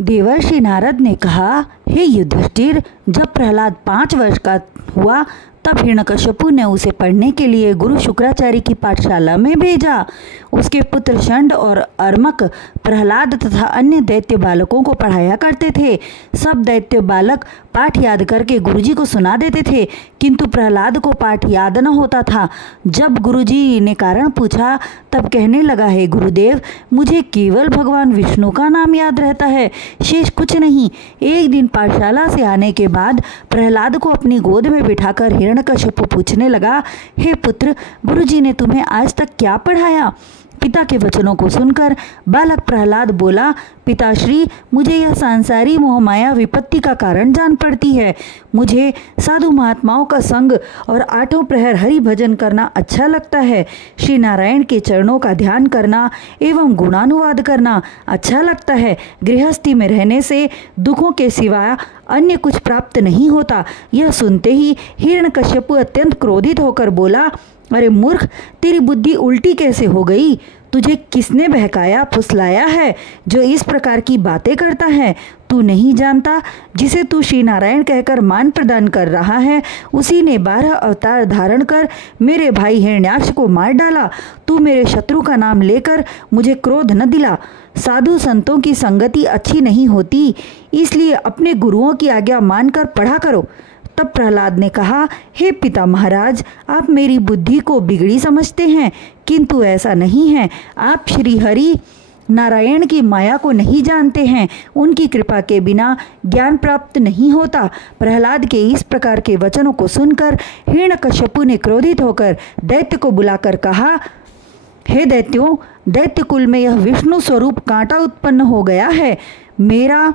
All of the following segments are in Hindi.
देवर्षि नारद ने कहा, हे युधिष्ठिर, जब प्रहलाद 5 वर्ष का हुआ तब हिरण्यकश्यपु ने उसे पढ़ने के लिए गुरु शुक्राचार्य की पाठशाला में भेजा। उसके पुत्र षंड और अर्मक प्रहलाद तथा अन्य दैत्य बालकों को पढ़ाया करते थे। सब दैत्य बालक पाठ याद करके गुरुजी को सुना देते थे, किंतु प्रहलाद को पाठ याद न होता था। जब गुरुजी ने कारण पूछा तब कहने लगा, हे गुरुदेव, मुझे केवल भगवान विष्णु का नाम याद रहता है, शेष कुछ नहीं। एक दिन पाठशाला से आने के बाद प्रहलाद को अपनी गोद में बिठाकर हिरण्यकश्यपु पूछने लगा, हे पुत्र, गुरुजी ने तुम्हें आज तक क्या पढ़ाया? पिता के वचनों को सुनकर बालक प्रहलाद बोला, पिताश्री, मुझे यह सांसारी मोहमाया विपत्ति का कारण जान पड़ती है। मुझे साधु महात्माओं का संग और 8 प्रहर हरि भजन करना अच्छा लगता है। श्री नारायण के चरणों का ध्यान करना एवं गुणानुवाद करना अच्छा लगता है। गृहस्थी में रहने से दुखों के सिवा अन्य कुछ प्राप्त नहीं होता। यह सुनते ही हिरण्यकश्यपु अत्यंत क्रोधित होकर बोला, अरे मूर्ख, तेरी बुद्धि उल्टी कैसे हो गई? तुझे किसने बहकाया फुसलाया है जो इस प्रकार की बातें करता है? तू नहीं जानता, जिसे तू श्री नारायण कहकर मान प्रदान कर रहा है, उसी ने 12 अवतार धारण कर मेरे भाई हिरण्याक्ष को मार डाला। तू मेरे शत्रु का नाम लेकर मुझे क्रोध न दिला। साधु संतों की संगति अच्छी नहीं होती, इसलिए अपने गुरुओं की आज्ञा मानकर पढ़ा करो। तब प्रहलाद ने कहा, हे पिता महाराज, आप मेरी बुद्धि को बिगड़ी समझते हैं, किंतु ऐसा नहीं है। आप श्री हरि नारायण की माया को नहीं जानते हैं। उनकी कृपा के बिना ज्ञान प्राप्त नहीं होता। प्रहलाद के इस प्रकार के वचनों को सुनकर हिरण्यकश्यपु ने क्रोधित होकर दैत्य को बुलाकर कहा, हे दैत्यों, दैत्य कुल में यह विष्णु स्वरूप कांटा उत्पन्न हो गया है। मेरा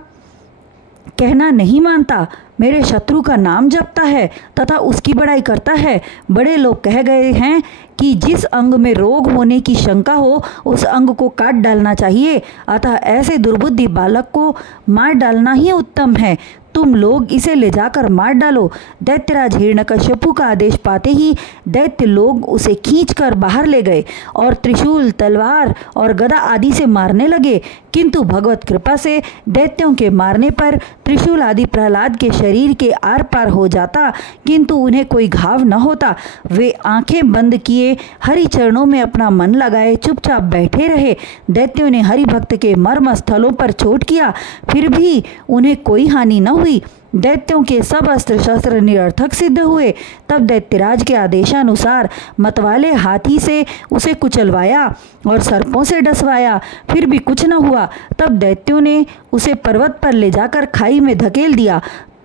कहना नहीं मानता, मेरे शत्रु का नाम जपता है तथा उसकी बड़ाई करता है। बड़े लोग कह गए हैं कि जिस अंग में रोग होने की शंका हो उस अंग को काट डालना चाहिए, अतः ऐसे दुर्बुद्धि बालक को मार डालना ही उत्तम है। तुम लोग इसे ले जाकर मार डालो। दैत्यराज हिरण्यकश्यपु का आदेश पाते ही दैत्य लोग उसे खींचकर बाहर ले गए और त्रिशूल, तलवार और गदा आदि से मारने लगे, किंतु भगवत कृपा से दैत्यों के मारने पर त्रिशूल आदि प्रहलाद के शरीर के आर पार हो जाता, किंतु उन्हें कोई घाव न होता। वे आंखें बंद किए हरि चरणों में अपना मन लगाए चुपचाप बैठे रहे। दैत्यों ने हरि भक्त के मर्म स्थलों पर चोट किया, फिर भी उन्हें कोई हानि न हुई। दैत्यों के सब अस्त्र शस्त्र निरर्थक सिद्ध हुए। तब दैत्यराज के आदेशानुसार मतवाले हाथी से उसे कुचलवाया और सर्पों से डसवाया, फिर भी कुछ न हुआ। तब दैत्यों ने उसे पर्वत पर ले जाकर खाई में धकेल दिया।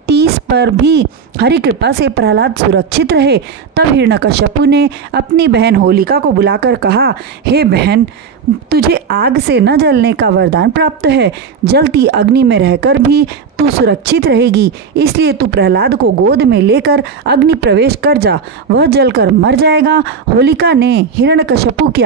30 पर भी हरि कृपा से प्रहलाद सुरक्षित रहे। तब हिरण्यकश्यपु ने अपनी बहन होलिका को बुलाकर कहा, हे बहन, तुझे आग से न जलने का वरदान प्राप्त है। जलती अग्नि में रहकर भी तू सुरक्षित रहेगी, इसलिए तू प्रहलाद को गोद में लेकर अग्नि प्रवेश कर जा, वह जलकर मर जाएगा। होलिका ने हिरण्यकश्यपु की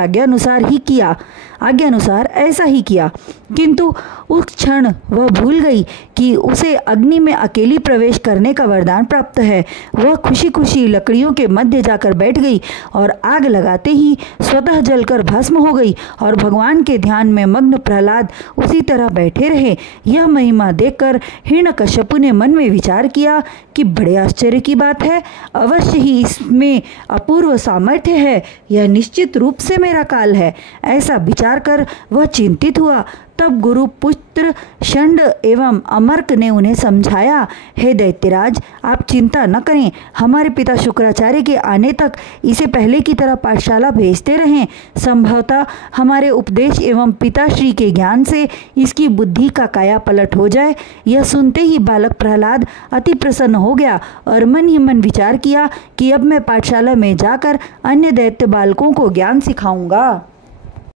आज्ञानुसार ऐसा ही किया, किंतु उस क्षण वह भूल गई कि उसे अग्नि में अकेली प्रवेश करने का वरदान प्राप्त है। वह खुशी खुशी लकड़ियों के मध्य जाकर बैठ गई और आग लगाते ही स्वतः जलकर भस्म हो गई और भगवान के ध्यान में मग्न प्रहलाद उसी तरह बैठे रहे। यह महिमा देखकर हिरण्यकश्यपु ने मन में विचार किया कि बड़े आश्चर्य की बात है, अवश्य ही इसमें अपूर्व सामर्थ्य है, यह निश्चित रूप से मेरा काल है। ऐसा विचार कर वह चिंतित हुआ। तब गुरु पुत्र षंड एवं अमर्क ने उन्हें समझाया, हे दैत्यराज, आप चिंता न करें, हमारे पिता शुक्राचार्य के आने तक इसे पहले की तरह पाठशाला भेजते रहें। संभवतः हमारे उपदेश एवं पिताश्री के ज्ञान से इसकी बुद्धि का काया पलट हो जाए। यह सुनते ही बालक प्रहलाद अति प्रसन्न हो गया और मन ही मन विचार किया कि अब मैं पाठशाला में जाकर अन्य दैत्य बालकों को ज्ञान सिखाऊंगा।